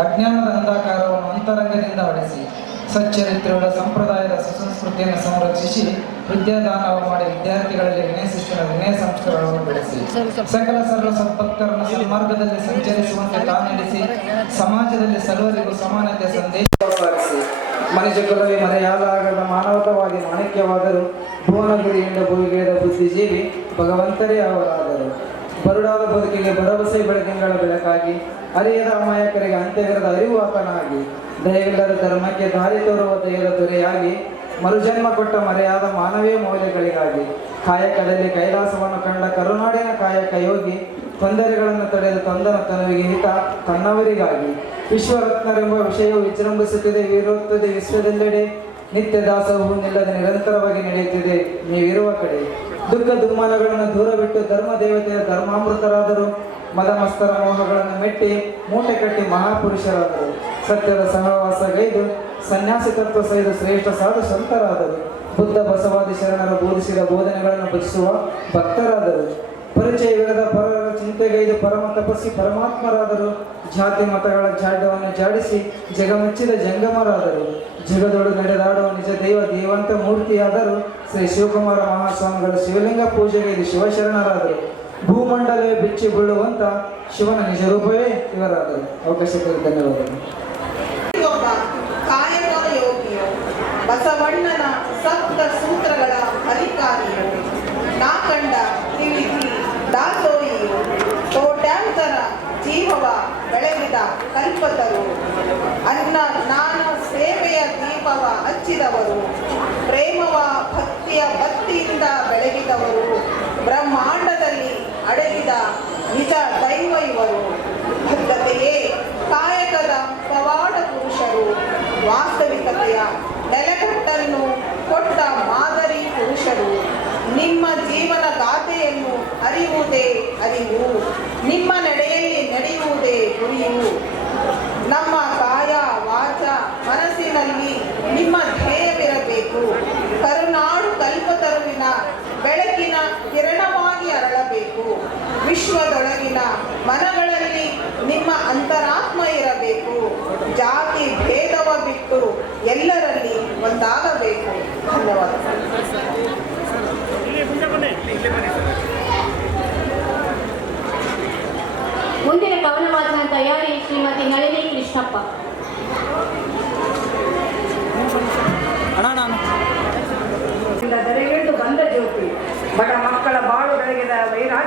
ಅಜ್ಞಾನದ ಅಂಧಕಾರವನ್ನು ಅಂತರಂಗದಿಂದ ಹೊಡೆಸಿ ಸಚ್ಚರಿತ್ರೆಗಳ ಸಂಪ್ರದಾಯದ ಸುಸಂಸ್ಕೃತಿಯನ್ನು ಸಂರಕ್ಷಿಸಿ, ವಿದ್ಯಾದಾನವ ಮಾಡಿ ವಿದ್ಯಾರ್ಥಿಗಳಲ್ಲಿ ವಿನಯ ಶಿಕ್ಷಣ, ವಿನಯ ಸಂಸ್ಕಾರಗಳನ್ನು ಬೆಳೆಸಿ, ಸಕಲ ಸರ್ವ ಸದ್ಭಕ್ತರನ್ನು ಸನ್ಮಾರ್ಗದಲ್ಲಿ ಸಂಚರಿಸುವಂತೆ ತಾನೆಡೆಸಿ ಸಮಾಜದಲ್ಲಿ ಸರ್ವರಿಗೂ ಸಮಾನತೆ ಸಂದೇಶ ಸಾರಿಸಿ ಮನುಷ್ಯ ಕುಲವೇ ಮಾನವತವಾಗಿ ಮಾನವತವಾಗಿ ಭುವನ ಭುವನಗಿರಿಯಿಂದ ಭೂಮಿಗೇದ ಬುದ್ಧಿಜೀವಿ ಭಗವಂತರೇ ಅವರಾದರು. ಬರುಡಾದ ಬದುಕಿಗೆ ಭರವಸೆ ಬೆಳಕಿಂಗಳ ಬೆಳಕಾಗಿ ಅರಿಯದ ಅಮಾಯಕರಿಗೆ ಅಂತ್ಯವಿರದ ಅರಿವು ಆತನಾಗಿ ದಯವಿಲ್ಲದ ಧರ್ಮಕ್ಕೆ ದಾರಿ ತೋರುವ ದಯದ ದೊರೆಯಾಗಿ, ಮರುಜನ್ಮ ಕೊಟ್ಟ ಮರೆಯಾದ ಮಾನವೀಯ ಮೌಲ್ಯಗಳಿಗಾಗಿ, ಕಾಯಕದಲ್ಲಿ ಕೈಲಾಸವನ್ನು ಕಂಡ ಕರುನಾಡಿನ ಕಾಯಕ ಯೋಗಿ, ತೊಂದರೆಗಳನ್ನು ತಡೆದು ತಂದನ ತನವಿಗೆ ಹಿತ ತನ್ನವರಿಗಾಗಿ. ವಿಶ್ವರತ್ನರೆಂಬ ವಿಷಯವು ವಿಜೃಂಭಿಸುತ್ತಿದೆ ವೀರೋತ್ತದೆ ವಿಶ್ವದೆಲ್ಲೆಡೆ ನಿತ್ಯ ದಾಸವು ನಿಲ್ಲದೆ ನಿರಂತರವಾಗಿ ನಡೆಯುತ್ತಿದೆ, ನೀವಿರುವ ಕಡೆ. ದುಃಖ ದುಮ್ಮಾನಗಳನ್ನು ದೂರ ಬಿಟ್ಟು ಧರ್ಮ ದೇವತೆಯ ಧರ್ಮಾಮೃತರಾದರು. ಮದಮಸ್ತರ ಮೋಹಗಳನ್ನು ಮೆಟ್ಟಿ ಮೂಟೆ ಕಟ್ಟಿ ಮಹಾಪುರುಷರಾದರು. ಸತ್ಯದ ಸಹವಾಸಗೈದು ಸನ್ಯಾಸಿ ತತ್ವ ಸಹಿತ ಶ್ರೇಷ್ಠ ಸಾಧು ಸಂತರಾದರು. ಬುದ್ಧ ಬಸವಾದಿ ಶರಣರು ಬೋಧಿಸಿದ ಬೋಧನೆಗಳನ್ನು ಭಜಿಸುವ ಭಕ್ತರಾದರು. ಪರಿಚಯವಿಲ್ಲದ ಪರರ ಚಿಂತೆಗೈದು ಪರಮ ತಪಸ್ಸಿ ಪರಮಾತ್ಮರಾದರು. ಜಾತಿ ಮತಗಳ ಜಾಡ್ಯವನ್ನು ಜಾಡಿಸಿ ಜಗಮೆಚ್ಚಿದ ಜಂಗಮರಾದರು. ಜಗದೊಳು ನಡೆದಾಡುವ ನಿಜ ದೈವ ದೇವಂತ ಮೂರ್ತಿಯಾದರು. ಶ್ರೀ ಶಿವಕುಮಾರ ಮಹಾಸ್ವಾಮಿಗಳು ಶಿವಲಿಂಗ ಪೂಜೆಗೈದು ಶಿವಶರಣರಾದರು. ಭೂಮಂಡಲವೇ ಬಿಚ್ಚಿ ಬೀಳುವಂತ ಶಿವನ ನಿಜ ರೂಪವೇ ಇವರಾದರು ಅವಕಾಶಕ್ಕೆ ಧನ್ಯವಾದಗಳು ಬಸವಣ್ಣನ ವಾಸ್ತವಿಕತೆಯ ನೆಲೆಗಟ್ಟನ್ನು ಕೊಟ್ಟ ಮಾದರಿ ಪುರುಷರು, ನಿಮ್ಮ ಜೀವನ ಗಾಥೆಯನ್ನು ಅರಿಯುವುದೇ ಅರಿವು, ನಿಮ್ಮ ನಡೆಯಲ್ಲಿ ನಡೆಯುವುದೇ ಗುರಿಯು ನಮ್ಮ ಕಾಯ, ವಾಚ, ಮನಸ್ಸಿನಲ್ಲಿ ನಿಮ್ಮ ಧ್ಯೇಯವಿರಬೇಕು. ಕರುನಾಡು ಕಲ್ಪತರುವಿನ ಬೆಳಕಿನ ಕಿರಣವಾಗಿ ಅರಳಬೇಕು. ವಿಶ್ವದೊಳಗಿನ ಮನಗಳಲ್ಲಿ ನಿಮ್ಮ ಅಂತರಾತ್ಮ ಇರಬೇಕು. ಜಾತಿ ಭೇದವ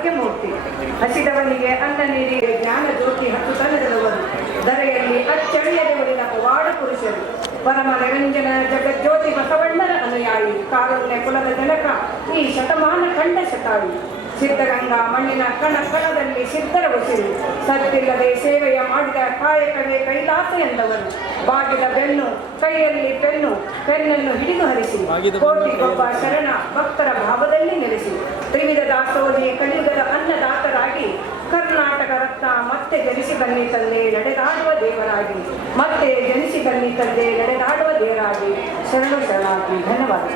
ವೈರಾಗ್ಯ ಮೂರ್ತಿ. ಹಸಿದವನಿಗೆ ಅನ್ನ ನೀಡಿ ಜ್ಞಾನ ಜ್ಯೋತಿ ಹತ್ತು ತಲೆದವರು ಧರೆಯಲ್ಲಿ ಅಚ್ಚಳಿಯದೆ ಉಳಿದ ಪವಾಡ ಪುರುಷರು. ಪರಮ ನಿರಂಜನ ಜಗಜ್ಯೋತಿ ಬಸವಣ್ಣರ ಅನುಯಾಯಿ. ಕಾರುಣ್ಯ ಕುಲದ ಜನಕ ಈ ಶತಮಾನ ಕಂಡ ಶತಾಯಿ. ಸಿದ್ಧಗಂಗಾ ಮಣ್ಣಿನ ಕಣ ಕಣದಲ್ಲಿ ಸಿದ್ಧರ ಉಸಿರು ಸತ್ತಿಲ್ಲದೆ ಸೇವೆಯ ಮಾಡಿದ ಕಾಯಕವೇ ಕೈಲಾಸ ಎಂದವರು. ಬಾಗಿದ ಬೆನ್ನು ಕೈಯಲ್ಲಿ ಪೆನ್ನು ಪೆನ್ನನ್ನು ಹಿಡಿದು ಹರಿಸಿ. ಕೋಟಿಗೊಬ್ಬ ಶರಣ ಭಕ್ತರ ಭಾವದಲ್ಲಿ ನೆಲೆಸಿ. ತ್ರಿವಿಧ ದಾಸೋಹಿ ಕಲಿಯುಗದ ಅನ್ನದಾತರಾಗಿ. ಕರ್ನಾಟಕ ರತ್ನ ಮತ್ತೆ ಜನಿಸಿ ಬನ್ನಿ ತಂದೆ ನಡೆದಾಡುವ ದೇವರಾಗಿ. ಮತ್ತೆ ಜನಿಸಿ ಬನ್ನಿ ತಂದೆ ನಡೆದಾಡುವ ದೇವರಾಗಿ. ಶರಣು ಶರಣಾಗಿ ಧನ್ಯವಾದ.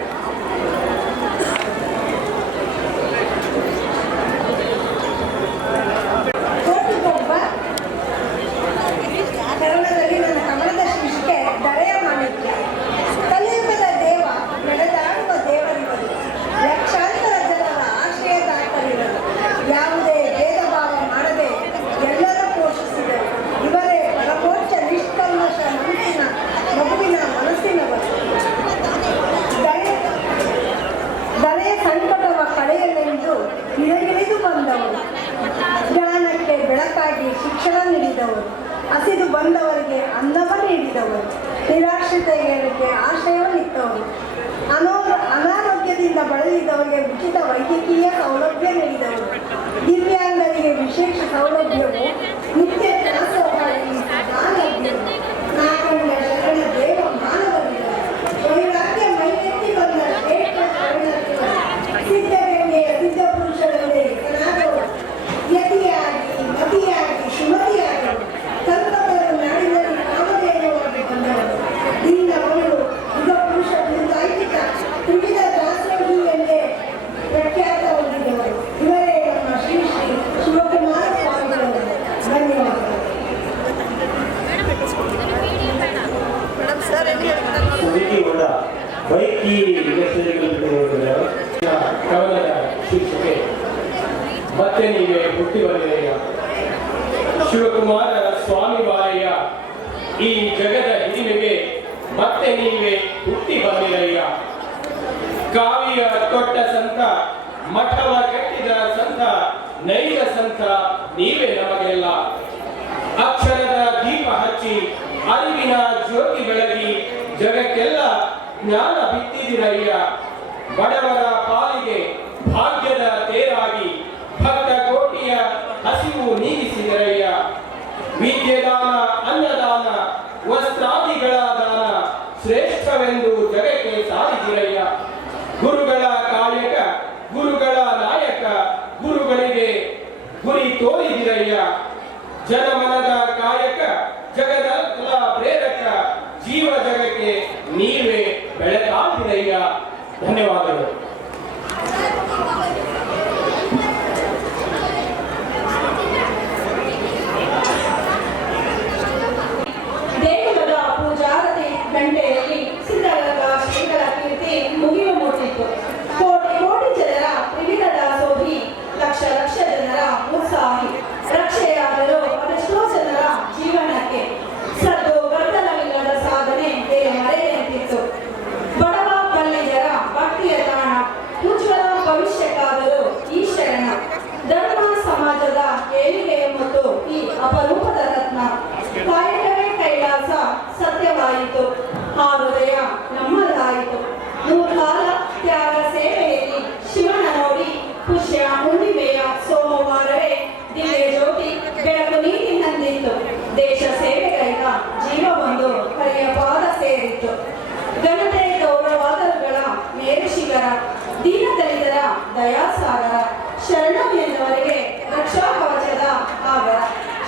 เรียนกีตาร์เกี้ยๆ ಬೈಕಿ ಕವನದ ಶೀರ್ಷಿಕೆ ಮತ್ತೆ ನೀವೇ ಹುಟ್ಟಿ ಬಂದಿದೆಯ ಶಿವಕುಮಾರ ಸ್ವಾಮಿ ಬಾಲಯ್ಯ ಈ ಜಗದ ಹಿರಿಮೆಗೆ ಮತ್ತೆ ನೀವೇ ಹುಟ್ಟಿ ಬಂದಿದೆಯ ಕಾವಿಯ ಕೊಟ್ಟ ಸಂತ, ಮಠವ ಕಟ್ಟಿದ ಸಂತ, ನೈಜ ಸಂತ ನೀವೇ ನಮಗೆಲ್ಲ. ಅಕ್ಷರದ ದೀಪ ಹಚ್ಚಿ ಅರಿವಿನ ಜ್ಯೋತಿ ಬೆಳಗಿ ಜಗಕ್ಕೆಲ್ಲ ಜ್ಞಾನ ಬಿತ್ತಿದಿರಯ್ಯ ಬಡವರ ಪಾಲಿಗೆ ಭಾಗ್ಯದ ಧನ್ಯವಾದಗಳು ದೇಗುಲದ ಅಪರೂಪದ ರತ್ನ. ಕಾಯಕವೇ ಕೈಲಾಸ ಸತ್ಯವಾಯಿತು. ಆ ಹೃದಯ ನಮ್ಮದಾಯಿತು. ನೂರಾರ ತ್ಯಾಗ ಸೇವೆಯಲ್ಲಿ ಶಿವನ ನೋಡಿ, ಪುಷ್ಯ ಹುಣ್ಣಿಮೆಯ ಸೋಮವಾರವೇ ದಿವ್ಯ ಜ್ಯೋತಿ ಬೆಳಕು ನೀರಿನಂದಿತ್ತು ದೇಶ ಸೇವೆಗೈದ ಜೀವವೊಂದು ಹರಿಯ ಪಾದ ಸೇರಿತ್ತು. ಘನತೆ ಗೌರವಾದರುಗಳ ಮೇರು ಶಿಖರ, ದೀನದಲಿತರ ದಯಾಸಾಗರ, ಶರಣು ಎನ್ನುವರಿಗೆ ರಕ್ಷಾ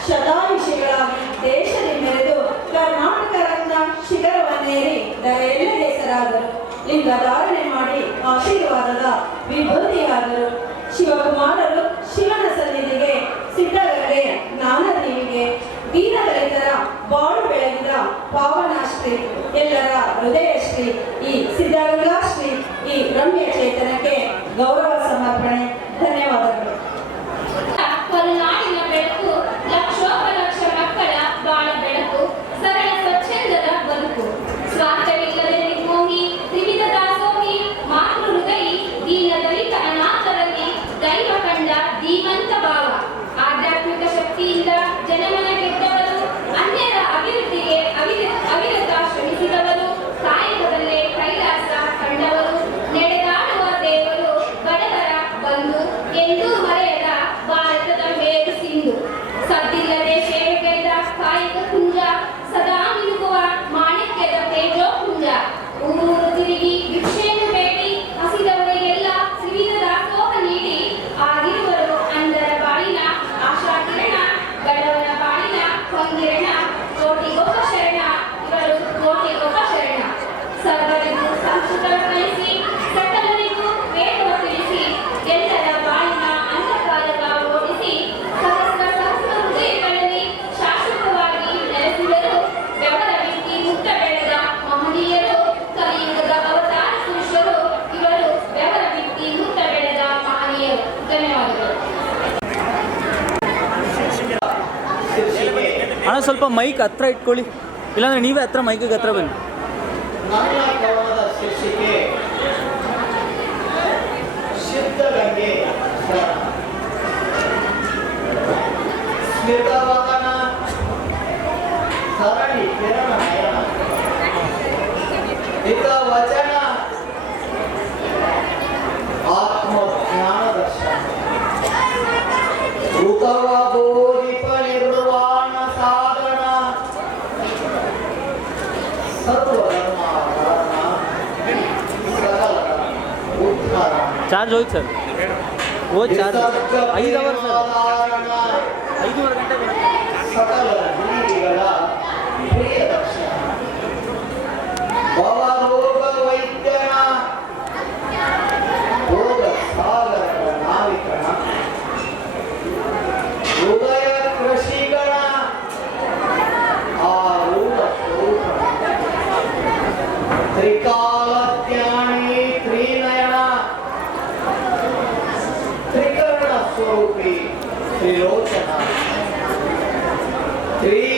ಶತಾಯುಷಿಗಳಾಗಿ ದೇಶದ ಮೆರೆದು ಕರ್ನಾಟಕ ರತ್ನ ಶಿಖರವನ್ನೇರಿ ದಯೆಲ್ಲ ಹೆಸರಾದರು. ಲಿಂಗ ಧಾರಣೆ ಮಾಡಿ ಆಶೀರ್ವಾದದ ವಿಭೂತಿಯಾದರು. ಶಿವಕುಮಾರರು ಶಿವನ ಸನ್ನಿಧಿಗೆ ಸಿದ್ಧಗಡೆ ಜ್ಞಾನದೇವಿಗೆ, ದೀನದಲಿತರ ಬಾಳು ಬೆಳಗಿದ ಪಾವನಾಶ್ರೀ, ಎಲ್ಲರ ಹೃದಯ ಶ್ರೀ ಈ ಸಿದ್ಧಗಂಗಾ ಶ್ರೀ ಈ ರಮ್ಯ ಚೇತನಕ್ಕೆ ಗೌರವ ಮೈಕ್ ಹತ್ರ ಇಟ್ಕೊಳ್ಳಿ. ಇಲ್ಲಾಂದ್ರೆ ನೀವೇ ಹತ್ರ ಮೈಕಿಗೆ ಹತ್ರ ಬನ್ನಿ. ಸಿದ್ಧಗಂಗೆ ಚಾರ್ಜ್ ಹೋಯ್ತು ಸರ್ ಹೋದ್ ಚಾರ್ಜ್ ಐದು ಅವರ್ ಸರ್ ಐದೂವರೆ ಗಂಟೆ ಬರುತ್ತೆ Guru Pri, Three.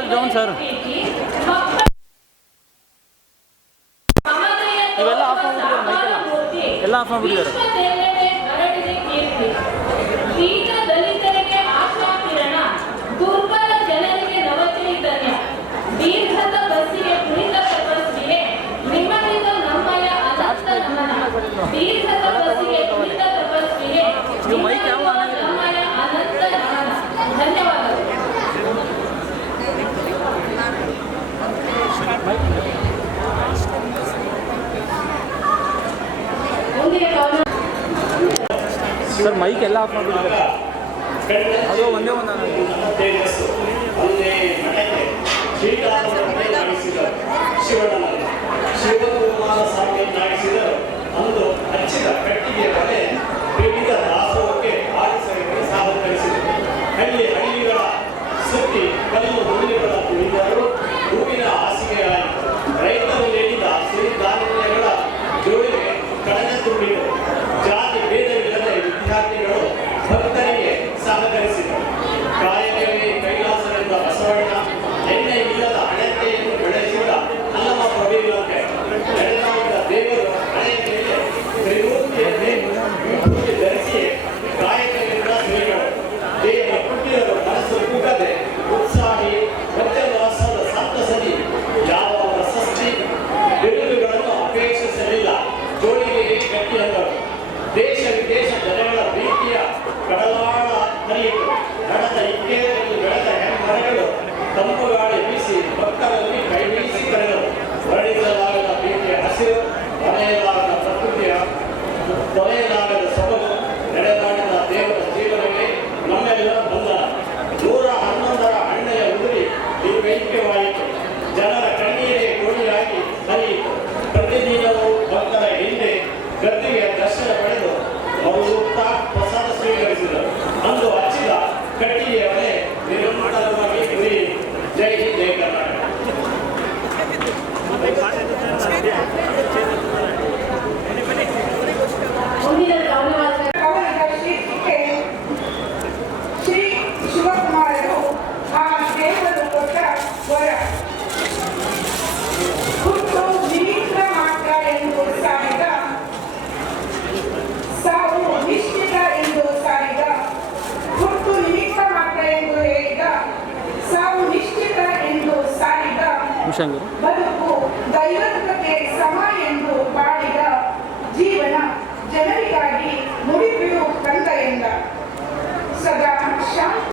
Sir down sir ಇವೆಲ್ಲ ಆಫ್ ಮಾಡಿಬಿಟ್ಟಿದ್ದಾರೆ ಮೈಕೆಲ್ಲ ಎಲ್ಲ ಆಫ್ ಮಾಡಿಬಿಟ್ಟಿದ್ದಾರೆ ಮೈಕ್ ಎಲ್ಲ ಆಫ್ ಮಾಡಿಬಿಟ್ಟಿದ್ದಾರೆ ಅದು ಒಂದೇ ಒಂದು ಶಿವಕುಮಾರ ಅಂದು ಹಚ್ಚಿದ ಕಟ್ಟಿಗೆ sangre.